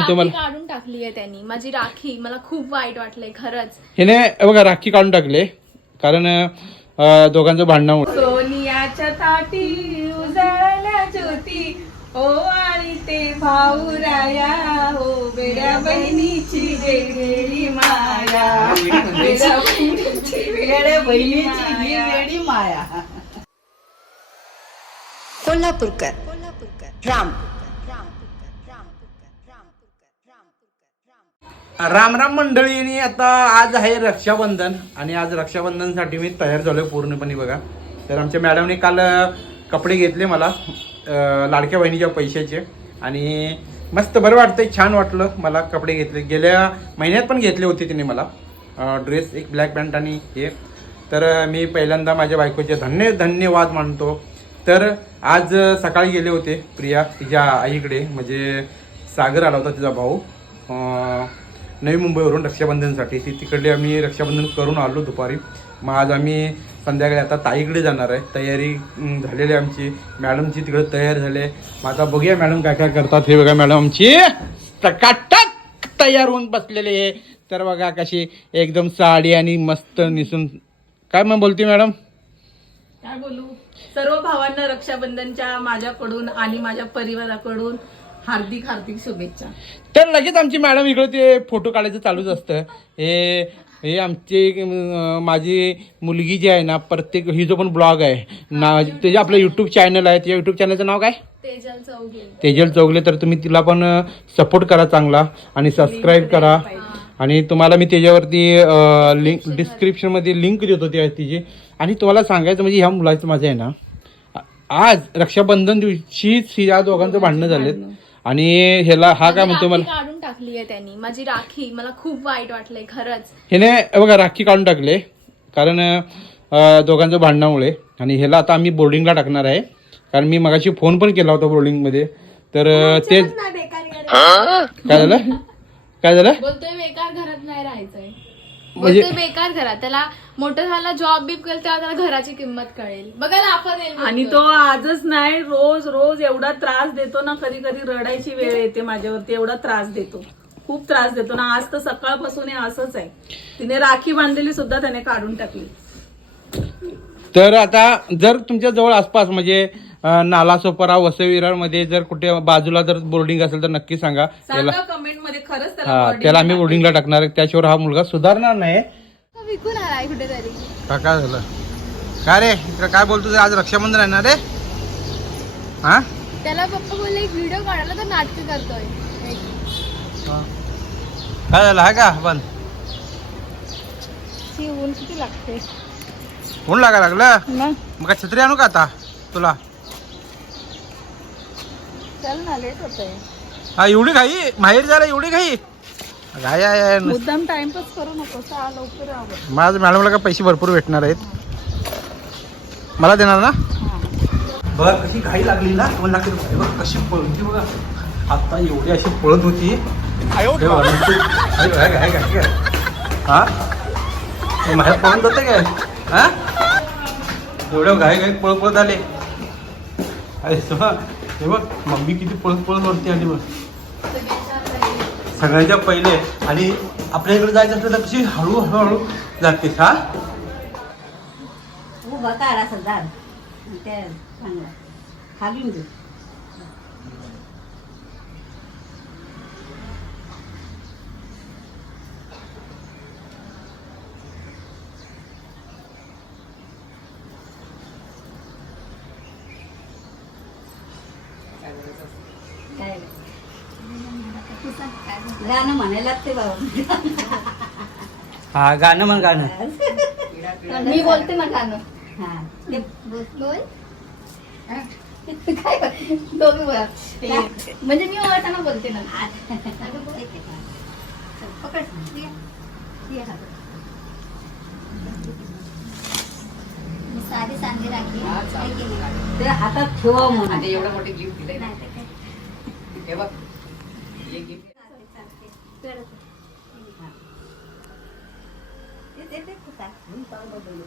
काढून टाकली आहे त्यांनी. माझी राखी मला खूप वाईट वाटलंय खरंच. हिने बघा राखी काढून टाकले. कारण दोघांचं भांडणामुळे सोनियाच्या ताटी उजळल्या ज्योती. ओ आणि ते भाऊ राया हो बेड्या बहिणीची वेगळी माया. बेड्या बहिणीची वेगळ्या बहिणीची ही वेगळी माया. कोल्हापूरकर. राम राम. राम मंडळींनी आता आज आहे रक्षाबंधन आणि आज रक्षाबंधनसाठी मी तयार झालोय पूर्णपणे बघा. तर आमच्या मॅडमने काल कपडे घेतले मला लाडक्या बहिणीच्या पैशाचे आणि मस्त बरं वाटतंय छान वाटलं मला कपडे घेतले. गेल्या महिन्यात पण घेतले होते तिने मला ड्रेस एक ब्लॅक पॅन्ट आणि हे. तर मी पहिल्यांदा माझ्या बायकोचे धन्य धन्यवाद मानतो. तर आज सकाळी गेले होते प्रिया तिच्या आईकडे म्हणजे सागर आला होता तिचा भाऊ. नवी मुंबईवरून रक्षाबंधनसाठी. ती तिकडले आम्ही रक्षाबंधन करून आलो दुपारी. मग आज आम्ही संध्याकाळी आता ताईकडे जाणार आहे. तयारी झालेली आहे आमची. मॅडमची तिकडे तयार झाले. मग आता बघूया मॅडम काय काय करतात. हे बघा मॅडम आमची टकाटक तयार होऊन बसलेले आहे. तर बघा कशी एकदम साडी आणि मस्त निसून. काय मग बोलते मॅडम? काय बोलू? सर्व भावांना रक्षाबंधनच्या माझ्याकडून आणि माझ्या परिवाराकडून हार्दिक हार्दिक शुभेच्छा. तर लगेच आमची मॅडम इकडे ते फोटो काढायचं चालूच असतं. हे हे आमची माझी मुलगी जी आहे ना प्रत्येक ही जो पण ब्लॉग आहे ना त्याचे आपलं यूट्यूब चॅनल आहे त्या यूट्यूब चॅनलचं नाव काय? तेजल चौघे. तेजल चौगले तर तुम्ही तिला पण सपोर्ट करा चांगला आणि सबस्क्राईब करा. आणि तुम्हाला मी त्याच्यावरती लिंक डिस्क्रिप्शनमध्ये लिंक देतो त्या तिची आणि तुम्हाला सांगायचं म्हणजे ह्या मुलाचं माझं आहे ना आज रक्षाबंधन दिवशीच या दोघांचं भांडणं झालेत. आणि ह्याला हा काय म्हणतो मला? काढून टाकली आहे त्यांनी माझी राखी. मला खूप वाईट वाटलंय खरंच. ह्याने हे बघा राखी काढून टाकले. कारण अं, दोघांचं भांडणामुळे. आणि ह्याला आता आम्ही बोर्डिंगला टाकणार आहे. कारण मी मगाशी फोन पण केला होता बोर्डिंगमध्ये. तर अं, ते काय झालं? काय झालं? बोलतोय बेकार घरात नाही राहायचंय. म्हणजे- बेकार घरात त्याला मोठं झाला जॉब बीब केलं तेव्हा त्याला घराची किंमत कळेल. बघा येईल आणि तो आजच नाही रोज रोज एवढा त्रास देतो ना कधी कधी रडायची वेळ येते माझ्यावरती एवढा त्रास देतो. खूप त्रास देतो ना आज तर सकाळपासून हे असंच आहे. तिने राखी बांधलेली सुद्धा त्याने काढून टाकली. तर आता जर तुमच्या जवळ आसपास म्हणजे अं, नाला सोपारा वसई मध्ये जर कुठे बाजूला जर बोर्डिंग असेल तर नक्की सांगा. त्याला सांगा कमेंटमध्ये खरंच त्याला हा त्याला आम्ही ला बोर्डिंगला टाकणार आहे. त्याशिवाय हा मुलगा सुधारणार नाही. विकून आलाय कुठेतरी. का काय झालं? काय रे? इकडे काय बोलतो आज रक्षाबंधन आहे ना रे? हा? त्याला पप्पा बोलले एक व्हिडिओ काढायला तर नाटक करतोय. काय झालं? आहे का? पण? ती ऊन किती लागते? ऊन लागा लागलं? मग काय छत्री आणू का आता तुला? चल ना लेट होतंय. हा एवढी घाई? माहेर जायला एवढी घाई? घाई आहे. मुद्दाम टाइमपास करू नको सहा लवकर आवड माझ्या मॅडमला का पैसे भरपूर भेटणार आहेत? मला देणार ना? बघा कशी घाई लागली ना? दोन लाख रुपये. बघ कशी पळती बघा. आता एवढी अशी पळत होती. हे बघा, नुसती- हे. हा हे बाहेर पळून जाते काय? हा? एवढं घाई घाई पळत पळत आले. अरे सुहा, हे बघ मम्मी किती पळत पळत वरती आली बघ. सगळ्याच्या पहिले आणि आपल्या इकडे जायचं असलं तर कशी हळू हळू जातेस हा? उभा काढा असं झाड त्या चांगला खाली दे काय गाणं म्हणायला लागते बाबा. हा गाणं मग गाणं. मी बोलते ना गाणं. हा ते बोल. काय दोघी बोला. म्हणजे मी ओळखताना बोलते ना. पकड. हातात. साधी चांगली राखी. काय केली? ते हातात ठेवा म्हणून. एवढं मोठे गिफ्ट दिलंय नाही तर काय. हे बघ हे गिफ्ट ते- ते- ते खुटा.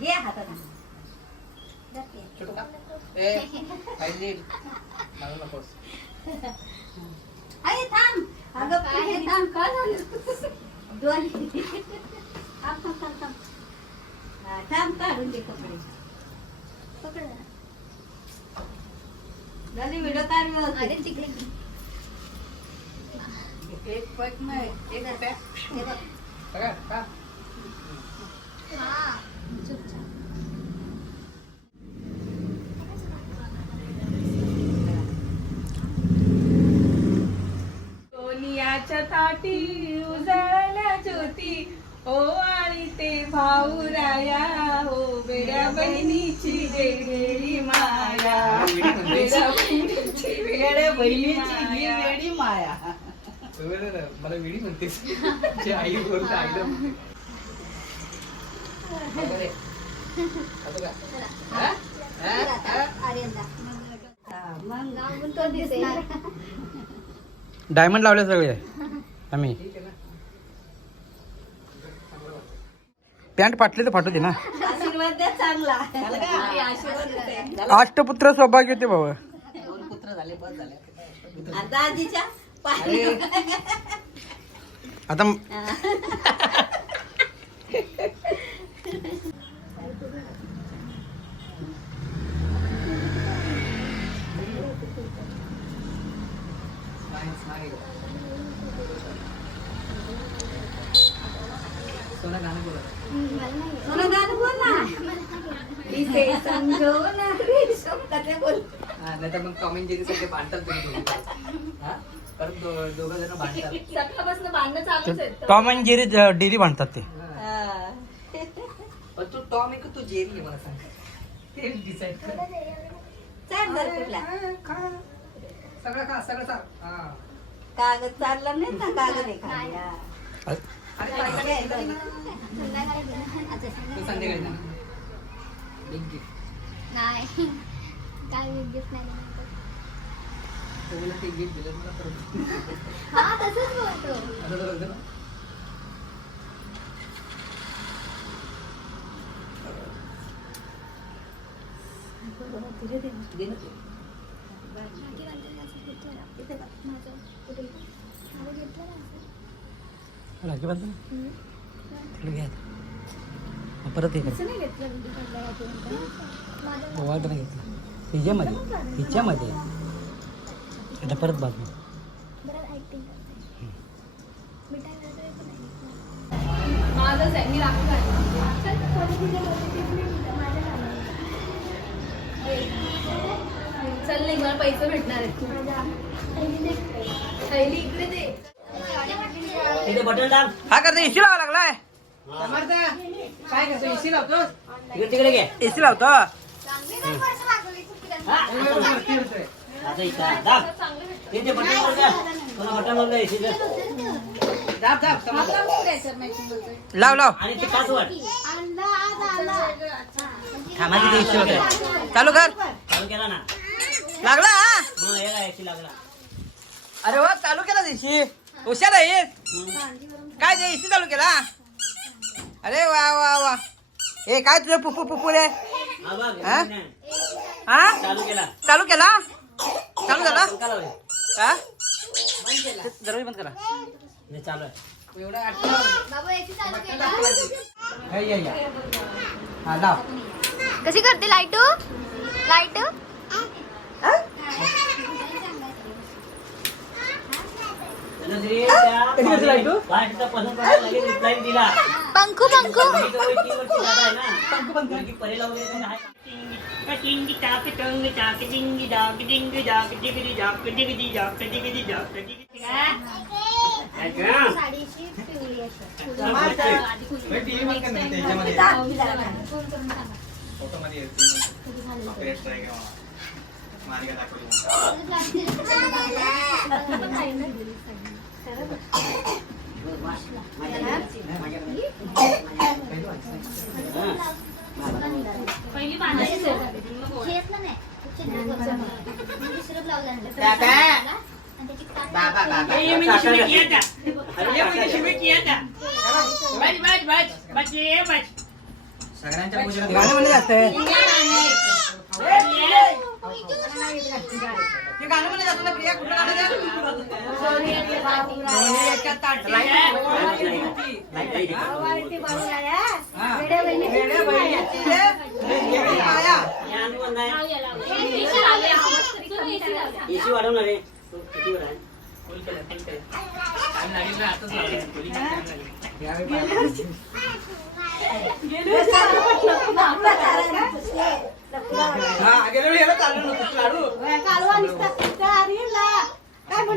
घे हातात आई थांब अगं काय थांब का झालं दोन थांब थांब थांब थांब थांब काढून दे कपडे पकड ना. झाली व्हिडिओ काढ व्यवस्थित. अरे तिकडे घे. एक नाही एक सोनियाच्या थाटी उजळल्या ज्योती. ओ आणि ते भाऊ राया हो बेड्या बहिणीची वेगळी माया. बेड्या बहिणीची वेगळ्या बहिणीची मला विडी म्हणतेस. जे आई बोलते आईला डायमंड लावले सगळे. आम्ही. ठीक आहे ना. पॅन्ट फाटली तर फाटू दे ना. आशीर्वाद द्या चांगला. आशीर्वाद द्या. अष्टपुत्र सौभाग्य होते बाबा दोन पुत्र झाले बस झाले. आता नाही तर मग अँड जेरी सारखे भांडतात तुम्ही सकाळपासून भांडणं चालूच आहेत टॉम अँड जेरी डेली बांधतात ते. हा. पण तू टॉम आहे का तू जेरी आहे मला सांग. ते डिसाईड कर. चाल जर कुठला? हा, खा. सगळं खा सगळं खा हा. कागद चालला नाही ना कागद आहे. अरे काय. संध्याकाळी घे ना. आता तू संध्याकाळी. संध्याकाळी जा बिग गिफ्ट नाही. काय गिफ्ट नाही देणार. तुला ते गिफ्ट दिलं मला परत हा तसंच बोलतो. परत हे घेतला. हिच्यामध्ये. हिच्यामध्ये. आता परत बाजू. माझंच आहे मी बांधली. चल, ते नाही मला पैसे भेटणार आहेत. इकडे दे. हा करते एसी लावा लागलाय. काय करतो एसी लावतोस? एसी लावतो. लागली. दाब. दाब. लाव लाव. आज आला. थांबाची एसी होते. चालू कर. लागला हा? अरे वा चालू केला एसी हुशार आहे. काय ते एसी चालू केला? अरे वा वा वा. ए काय तुझं पुपू पुपू रे? हा? हा? चालू केला. चालू केला? चालू झाला हा? दरवाजा बंद करा. एवढा आठवण. बाबा याची चालू केला. हे, या, या. हा लाव. कशी करते लाइट लाइट पंखू पंखू. साडीची पिवळी मार्ग दाखवली. पहिली बांधायची दुसरं ब्लाऊज आणलं बाबा. आणि त्याची काठ- बाबा मैंने शुरू किया था ये मैंने शुरू किया था बच बच बच बच ये बच सगळ्यांच्या पूजेला गाणं म्हणलं जातं गाणं म्हणलं ना प्रिया कुठलं गाणं हा. एसी वाढवणार आहे हा,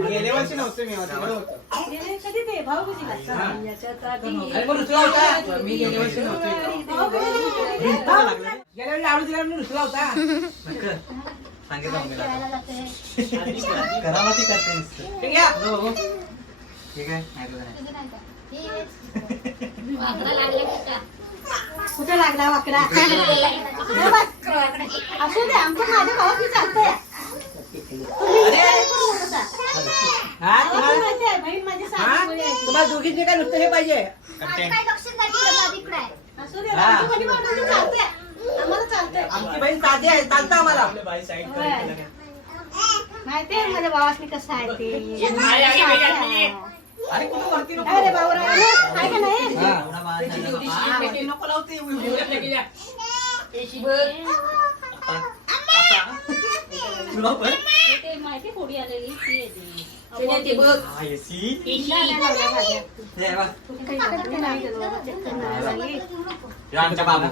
गेल्या वर्षी नव्हतं मी आता, बरं होतं. अरे पण रुसला होता? मी गेल्या वर्षी नव्हतो. गेल्या वेळी लाडू दिला मी रुसला होता. सांगितलं मम्मीला? करावं ती करते नुसतं. ठीक आहे. ठीक आहे. ऐकलं नाही. कुठे लागला वाकडा? असू दे आमचं माझ्या भावाची चालतंय. हा तुम्हाला हा. तुम्हाला दोघींचे काय नुसतं हे पाहिजे? असू दे हा. आमची चालतंय. आम्हाला चालतंय. आमची बहीण साधी आहे चालतं आम्हाला. माझ्या भावासनी कसं आहे ते. अरे कुठं वरती नको? अरे भाऊराव आहे का नाही? हा. हा, नको लावते? ते. माहिती फोडी आलेली ती आहे ती. हा. हे काही. हे बाबू.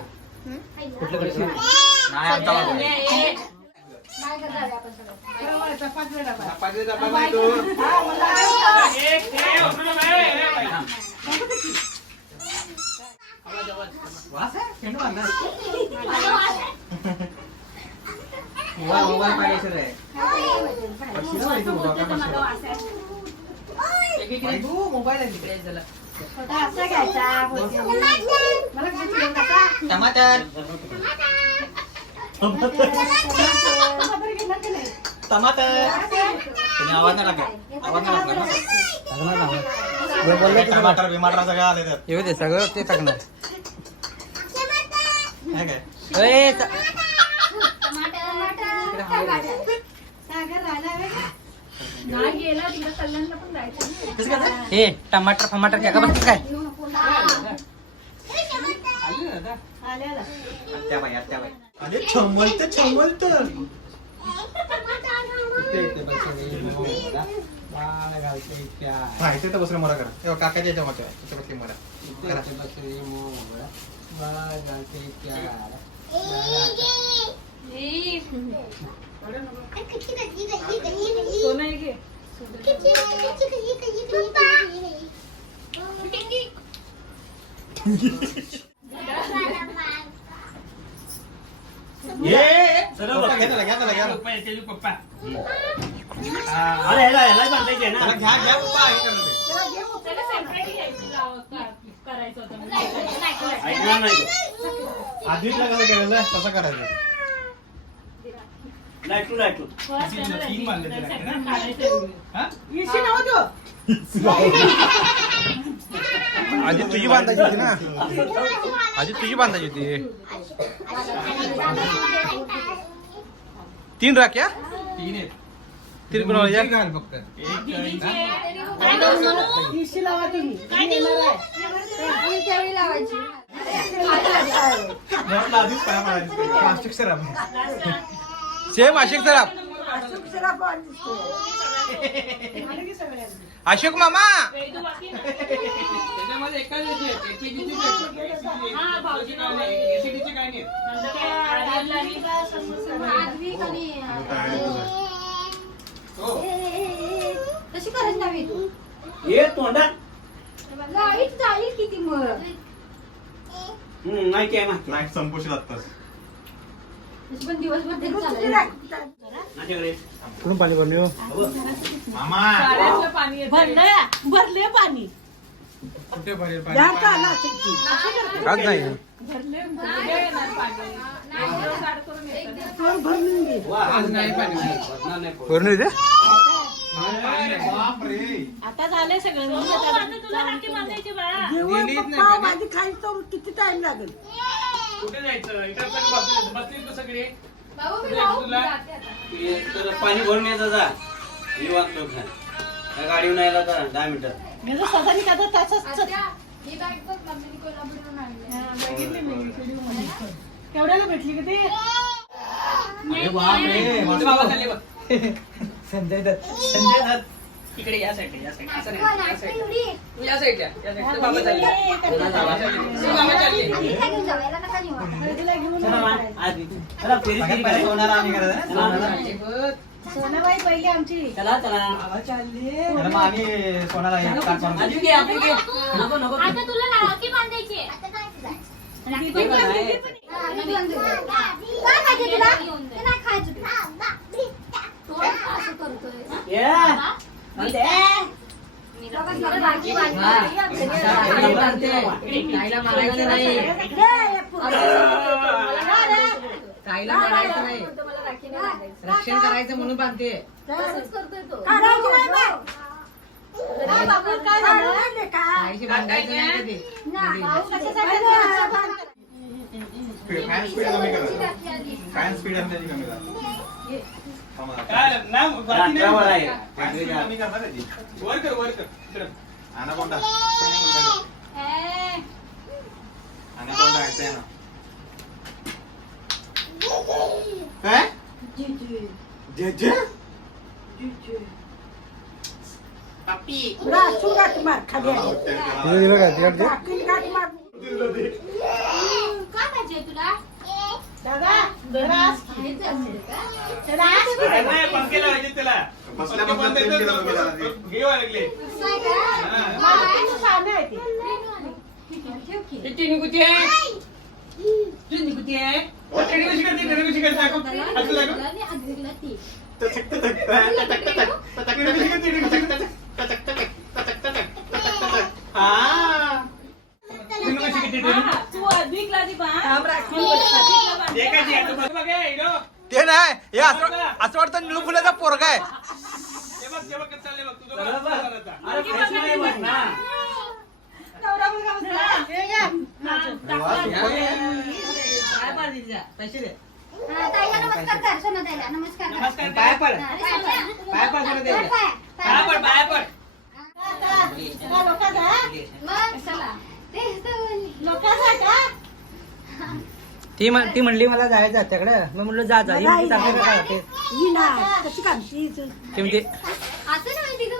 मोबाईल मोबाईल पाहिजे. रे तू मोबाईल आहे असा घ्यायचा. मला किती. टमाटर टमाटर. नाही? टमाटर. तुम्ही आवाज नाही लागला. आवाज नाही लागला ना? टमाटर बिमाटर सगळं आले तर येऊ दे सगळं ते टाकणार. हे काय? ए, च- सागर राहिला ए टमाटर फमाटर घ्या का काय? अरे हा इथे तर. बसलं मोरा करा. तेव्हा काकाच्या याच्या मध्ये इथे बसली मोरा. करा. अरे ह्याला ह्याला बांधायचे ना. त्याला घ्या घ्या पप्पा हे करू दे. ऐकणार नाही. तो. आधीच लग्न केलेलं तसं करायचं. इशी नव्हतं आधी तुझी बांधायची होती ना? आधी तुझी बांधायची होती. तीन राख्या तीन आहेत. घाल फक्त. इशी लावा तुम्ही. मी येणार आहे. त्यावेळी लावायची. पाया पडायचं. प्लास्टिक सराब सेम अशोक सराफ अशोक मामा वेदू बाकी ना? त्याच्यामध्ये एकाच येते एकेजीची भेट. हा, भाऊजी नाव आहे. एसीडीची काय नाही कशी करायची नव्हे तू ये तोंडात लाइट जाईल किती मग हम्म, माहिती आहे आत्ताच कुठून पाणी भरले हो. भरलंय भरले पाणी. कुठे भरेल पाणी? नाही आज नाही पाणी. भरणार नाही पोट. भरून येते बापरे. आता झालंय सगळं. हो, तुला राखी बांधायची बाळा पप्पा. माझी खाईल तर किती टाइम लागेल? कुठे जायचं? इकडे बसली- सगळी? मी तुला? जाते आता. तर पाणी भरून येत जा. मी त्या गाडीवर नाही तर दहा मिनिटं. आत्या, ही बॅग बघ मम्मीने कोल्हापूरवरून आणली. केवढ्याला भेटली का ते अरे संजय दत्त संजय दत्त. इकडे या साईडला या साईडला असं नाही, या साईडला. एवढी. तू या साईडला या साईडला बाबा चालले. बाबा चालले. तू बाबा चालले. सोनाबाई पहिली आमची. चला चला. चला, मग आम्ही सोनाला हे. नको नको. आता तुला राखी बांधायची. तुला? खायचं असं करतोय. ताईला नाही ताईला मारायचं नाही रक्षण करायचं म्हणून बांधते ताईशी बांधायचं नाही कधी. फॅन स्पीड कमी करा फॅन स्पीड कमी करा काय ना बाकी नाही. रात्रभर आहे कमी करणार त्याची वर कर वर कर इकडं. अनाकोंडा ए, अनाकोंडा आहे ना काय जे जे काय पाहिजे तुला खायचं असेल का? काय नाही, पंखे लावायचे त्याला बसल्या पंखे बसल्या बंद प्रेम कर, केलं बघा जरा ते. घे वर लागले असं आहे का? हा. काय? ठीक आहे, ठेव की. टिनी कुठे आहे टिनी कुठे आहे टिनी कशी करते टिनी कशी करते दाखव. असं दाखव. तुला आणि आजूला ती. टिनी कशी करते टिनी कशी करते हा टिनी कशी करते टिनी तू अधिक लादी बांध राखी बांध. ते हे, नाही हे असं असं वाटतं निळू फुलाचा पोरगा आहे. ते बघ ते बघ कसं चाललंय बघ तुझं बरोबर. बघ कसं चाललं आता. अरे पैसे नाही बस ना. नवरा मुलगा बसला. हे घ्या. काय पाहिजे तिच्या? पैसे दे हा, ताईला नमस्कार कर सोना ताईला नमस्कार कर. नमस्कार पाय पड अरे, सोना. पाय पड सोना ताईला. पाय, पाय. पाय पड पाय पड का लोकांचा हा? मग चला. तेच तर बोलली. लोकांचा का ती म्हण- ती म्हणली मला जायचं त्याकडे मग म्हणलं जा जा ही म्हणली चांगलं काय होते ते म्हणजे असं नाही तिघं.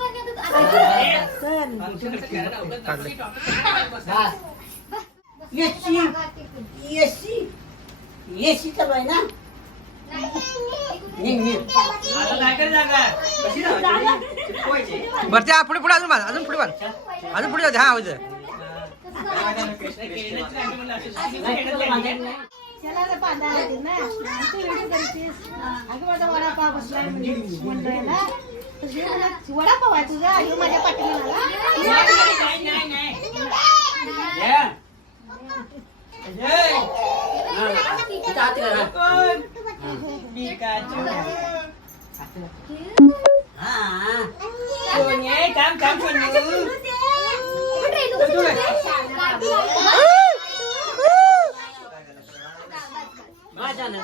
आता-? कशी? बरं ते पुढे पुढे अजून बांध अजून पुढे बांध अजून पुढे दे, हा आवाज त्याला तर बांधायला लागेल ना आणि तू रेडी करतेस अगं माझा वडापाव बसलाय म्हणजे मंडळाला तर हे मला वडापाव आहे तुझा अगं माझ्या पाठीला ये. ये. इथं आत करा. हा, हा. हा, छान आहे. राखी बांधायची नाही का? हा, करा. ते- ते नाही आहे. अरे